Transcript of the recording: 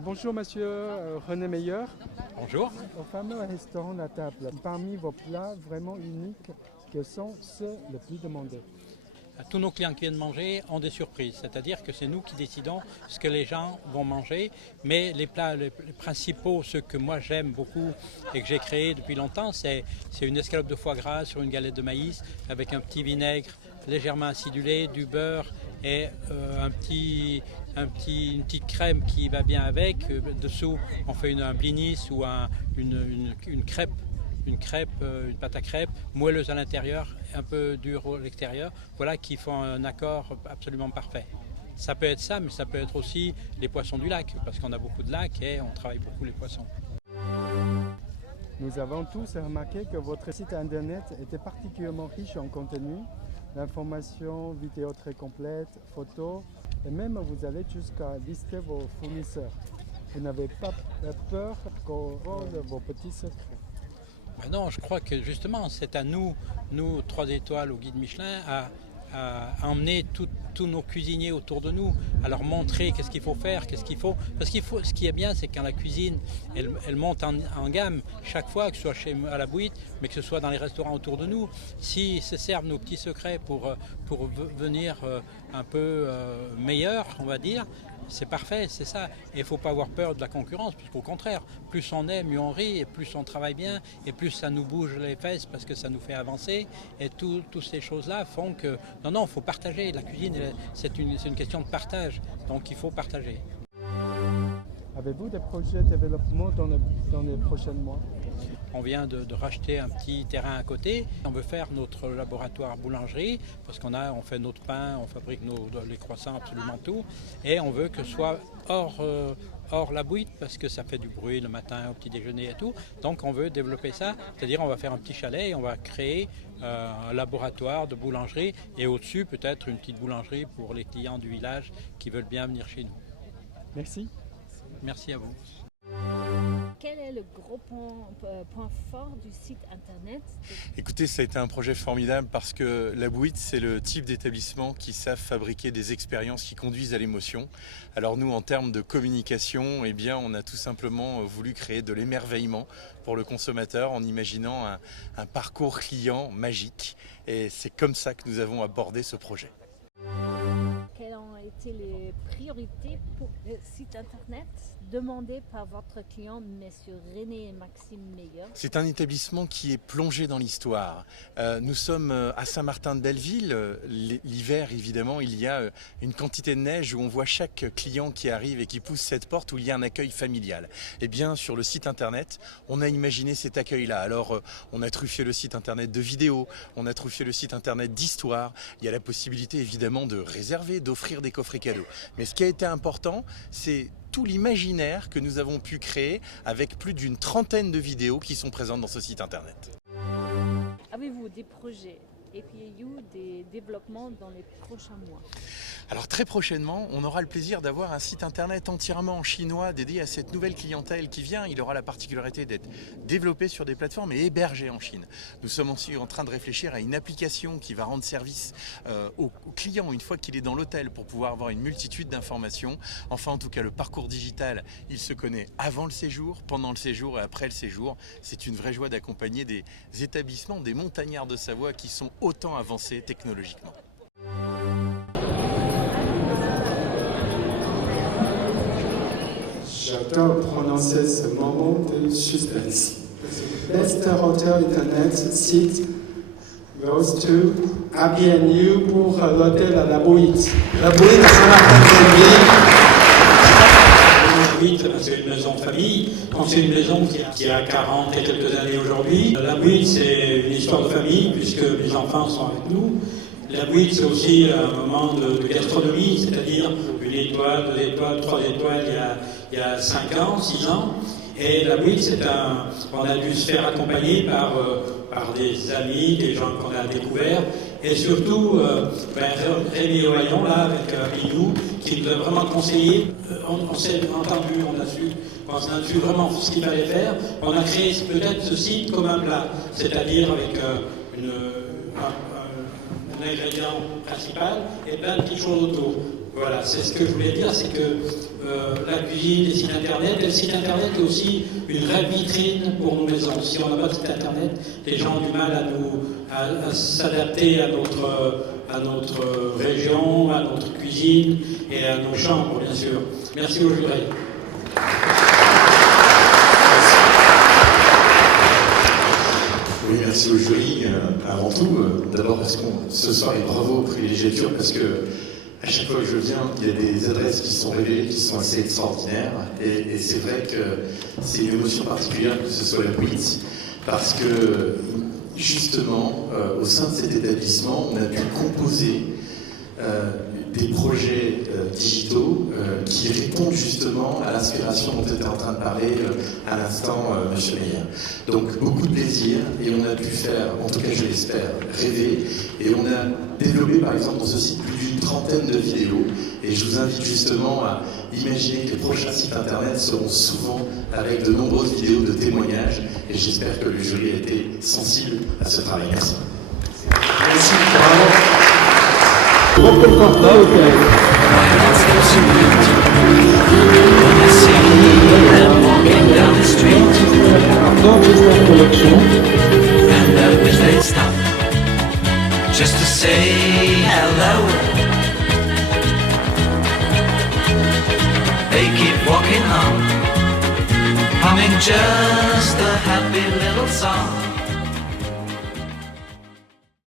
Bonjour monsieur René Meyer. Bonjour. Au fameux restaurant La Table, parmi vos plats vraiment uniques, quels sont ceux les plus demandés? Tous nos clients qui viennent manger ont des surprises, c'est-à-dire que c'est nous qui décidons ce que les gens vont manger, mais les plats les principaux, ceux que moi j'aime beaucoup et que j'ai créé depuis longtemps, c'est une escalope de foie gras sur une galette de maïs avec un petit vinaigre légèrement acidulé, du beurre et une petite crème qui va bien avec. Dessous, on fait un blinis ou une crêpe. Une pâte à crêpes, moelleuse à l'intérieur, un peu dure à l'extérieur, voilà, qui font un accord absolument parfait. Ça peut être ça, mais ça peut être aussi les poissons du lac, parce qu'on a beaucoup de lacs et on travaille beaucoup les poissons. Nous avons tous remarqué que votre site internet était particulièrement riche en contenu, d'informations, vidéos très complètes, photos, et même vous allez jusqu'à lister vos fournisseurs. Vous n'avez pas peur qu'on vole vos petits secrets? Ben non, je crois que justement, c'est à nous 3 étoiles au guide Michelin, à emmener tous nos cuisiniers autour de nous, à leur montrer qu'est-ce qu'il faut faire, qu'est-ce qu'il faut. Parce ce qui est bien, c'est quand la cuisine, elle monte en gamme chaque fois, que ce soit à la Bouite, mais que ce soit dans les restaurants autour de nous. S'ils se servent nos petits secrets pour venir un peu meilleurs, on va dire, c'est parfait, c'est ça. Et il ne faut pas avoir peur de la concurrence, parce qu'au contraire, plus on est, mieux on rit, et plus on travaille bien, et plus ça nous bouge les fesses, parce que ça nous fait avancer. Et toutes ces choses-là font que... Non, il faut partager. La cuisine, c'est une question de partage, donc il faut partager. Avez-vous des projets de développement dans les prochains mois? On vient de racheter un petit terrain à côté. On veut faire notre laboratoire boulangerie parce on fait notre pain, on fabrique les croissants, absolument tout. Et on veut que ce soit hors la Bouite parce que ça fait du bruit le matin au petit déjeuner et tout. Donc on veut développer ça, c'est-à-dire on va faire un petit chalet et on va créer un laboratoire de boulangerie et au-dessus peut-être une petite boulangerie pour les clients du village qui veulent bien venir chez nous. Merci. Merci à vous. Quel est le gros point fort du site internet? Écoutez, ça a été un projet formidable parce que la Bouite, c'est le type d'établissement qui savent fabriquer des expériences qui conduisent à l'émotion. Alors nous, en termes de communication, eh bien, on a tout simplement voulu créer de l'émerveillement pour le consommateur en imaginant un parcours client magique. Et c'est comme ça que nous avons abordé ce projet. Quelles ont été les priorités pour le site internet demandé par votre client, messieurs René et Maxime Meyer? C'est un établissement qui est plongé dans l'histoire. Nous sommes à Saint-Martin-de-Belleville. L'hiver, évidemment, il y a une quantité de neige où on voit chaque client qui arrive et qui pousse cette porte où il y a un accueil familial. Eh bien, sur le site internet, on a imaginé cet accueil-là. Alors, on a truffé le site internet de vidéos, on a truffé le site internet d'histoire. Il y a la possibilité, évidemment, de réserver, d'offrir des coffrets cadeaux. Mais ce qui a été important, c'est tout l'imaginaire que nous avons pu créer avec plus d'une trentaine de vidéos qui sont présentes dans ce site internet. Avez-vous des projets et puis des développements dans les prochains mois? Alors très prochainement, on aura le plaisir d'avoir un site internet entièrement en chinois dédié à cette nouvelle clientèle qui vient. Il aura la particularité d'être développé sur des plateformes et hébergé en Chine. Nous sommes aussi en train de réfléchir à une application qui va rendre service au client une fois qu'il est dans l'hôtel pour pouvoir avoir une multitude d'informations. Enfin, en tout cas, le parcours digital, il se connaît avant le séjour, pendant le séjour et après le séjour. C'est une vraie joie d'accompagner des établissements, des montagnards de Savoie qui sont autant avancés technologiquement. J'adore prononcer ce moment de suspense. Best Hotel Internet site goes to ABNU pour l'hôtel à la Bouite. La Bouite, C'est une maison de famille. C'est une maison qui a 40 et quelques années aujourd'hui. La Bouite, c'est une histoire de famille puisque les enfants sont avec nous. La Bouite, c'est aussi un moment de gastronomie, c'est-à-dire 1 étoile, 2 étoiles, 3 étoiles il y a 5 ans, 6 ans. Et la Bouite, on a dû se faire accompagner par des amis, des gens qu'on a découverts. Et surtout, Rémi Ohaillon, là, avec nous, qui nous a vraiment conseillé. On s'est entendu, on a su vraiment ce qu'il fallait faire. On a créé peut-être ce site comme un plat, c'est-à-dire avec un ingrédient principal et plein de petites choses autour. Voilà, c'est ce que je voulais dire, c'est que la cuisine, les sites internet, et le site internet est aussi une vraie vitrine pour nos maisons. Si on n'a pas de site internet, les gens ont du mal à s'adapter à notre région, à notre cuisine et à nos chambres, bien sûr. Merci aux jurys. Oui, merci au jury. Avant tout, d'abord parce que ce soir, et bravo au privilégiature, parce que à chaque fois que je viens, il y a des adresses qui sont révélées, qui sont assez extraordinaires. Et c'est vrai que c'est une émotion particulière que ce soit la WIT, parce que justement, au sein de cet établissement, on a pu composer des projets digitaux qui répondent justement à l'inspiration dont était en train de parler à l'instant M. Meyer. Donc beaucoup de plaisir, et on a pu faire, en tout cas je l'espère, rêver, et on a développé par exemple dans ce site plus d'une trentaine de vidéos, et je vous invite justement à imaginer que les prochains sites internet seront souvent avec de nombreuses vidéos de témoignages, et j'espère que le jury a été sensible à ce travail. Merci. Merci, bravo. And I wish they'd stop just to say hello. They keep walking on, humming just a happy little song.